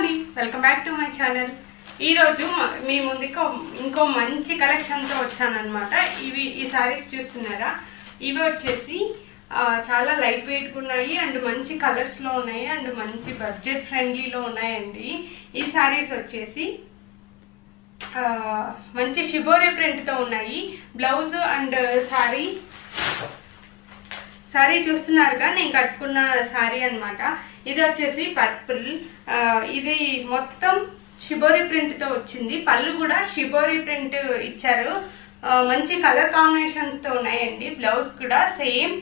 అండి, welcome back to my channel. ఈరోజు మీ ముందుకు ఇంకో మంచి కలెక్షన్తో వచ్చానమాట. ఈ సారీస్ చూస్తున్నారా, ఇవి వచ్చేసి చాలా లైట్ వెయిట్గా ఉన్నాయి అండ్ మంచి కలర్స్లో ఉన్నాయి అండ్ మంచి బడ్జెట్ ఫ్రెండ్లీలో ఉన్నాయండి. ఈ సారీస్ వచ్చేసి మంచి షిబోరి ప్రింట్తో ఉన్నాయి. బ్లౌజ్ అండ్ సారీ చూస్తున్నారుగా, నేను కట్టుకున్న సారీ అనమాట. ఇది వచ్చేసి పర్పుల్, ఇది మొత్తం షిబోరి ప్రింట్తో వచ్చింది. పళ్ళు కూడా షిబోరి ప్రింట్ ఇచ్చారు. మంచి కలర్ కాంబినేషన్స్తో ఉన్నాయండి. బ్లౌజ్ కూడా సేమ్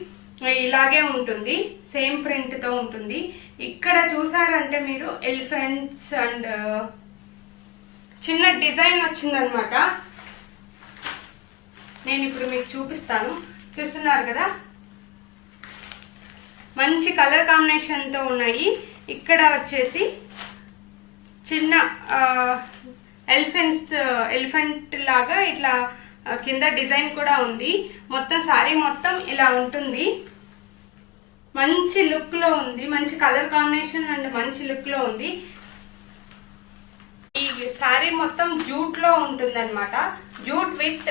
ఇలాగే ఉంటుంది, సేమ్ ప్రింట్తో ఉంటుంది. ఇక్కడ చూసారంటే మీరు ఎలిఫెంట్స్ అండ్ చిన్న డిజైన్ వచ్చిందనమాట. నేను ఇప్పుడు మీకు చూపిస్తాను. చూస్తున్నారు కదా, మంచి కలర్ కాంబినేషన్తో ఉన్నాయి. ఇక్కడ వచ్చేసి చిన్న ఎలిఫెంట్ లాగా ఇట్లా కింద డిజైన్ కూడా ఉంది. మొత్తం సారీ మొత్తం ఇలా ఉంటుంది. మంచి లుక్లో ఉంది, మంచి కలర్ కాంబినేషన్ అండ్ మంచి లుక్లో ఉంది. ఈ సారీ మొత్తం జూట్లో ఉంటుంది అనమాట. జూట్ విత్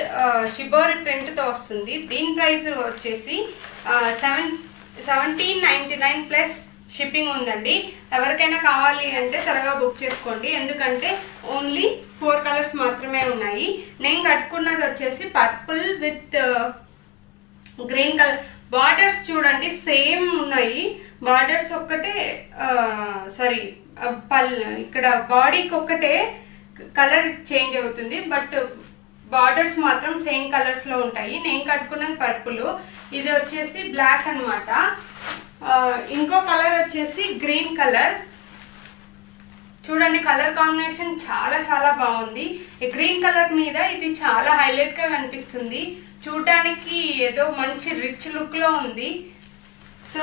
షిబోరి ప్రింట్తో వస్తుంది. దీని ప్రైస్ వచ్చేసి 1799 ప్లస్ షిప్పింగ్ ఉందండి. ఎవరికైనా కావాలి అంటే త్వరగా బుక్ చేసుకోండి, ఎందుకంటే ఓన్లీ 4 కలర్స్ మాత్రమే ఉన్నాయి. నేను కట్టుకున్నది వచ్చేసి purple with green colour. Borders చూడండి సేమ్ ఉన్నాయి. బార్డర్స్ ఒక్కటే ఇక్కడ బాడీకి ఒక్కటే కలర్ చేంజ్ అవుతుంది, బట్ బార్డర్స్ మాత్రం సేమ్ కలర్స్ లో ఉంటాయి. నేను కట్టుకున్నది పర్పుల్, ఇది వచ్చేసి బ్లాక్ అనమాట. ఇంకో కలర్ వచ్చేసి గ్రీన్ కలర్. చూడండి, కలర్ కాంబినేషన్ చాలా చాలా బాగుంది. ఈ గ్రీన్ కలర్ మీద ఇది చాలా హైలైట్ గా కనిపిస్తుంది. చూడడానికి ఏదో మంచి రిచ్ లుక్ లో ఉంది. సో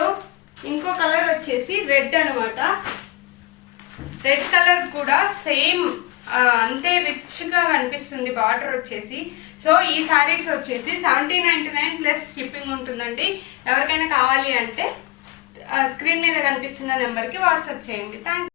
ఇంకో కలర్ వచ్చేసి రెడ్ అనమాట. రెడ్ కలర్ కూడా సేమ్ అంతే రిచ్ గా కనిపిస్తుంది బార్డర్ వచ్చేసి. సో ఈ సారీస్ వచ్చేసి 1799 ప్లస్ షిప్పింగ్ ఉంటుందండి. ఎవరికైనా కావాలి అంటే స్క్రీన్ మీద కనిపిస్తున్న నెంబర్కి వాట్సాప్ చేయండి. థ్యాంక్స్.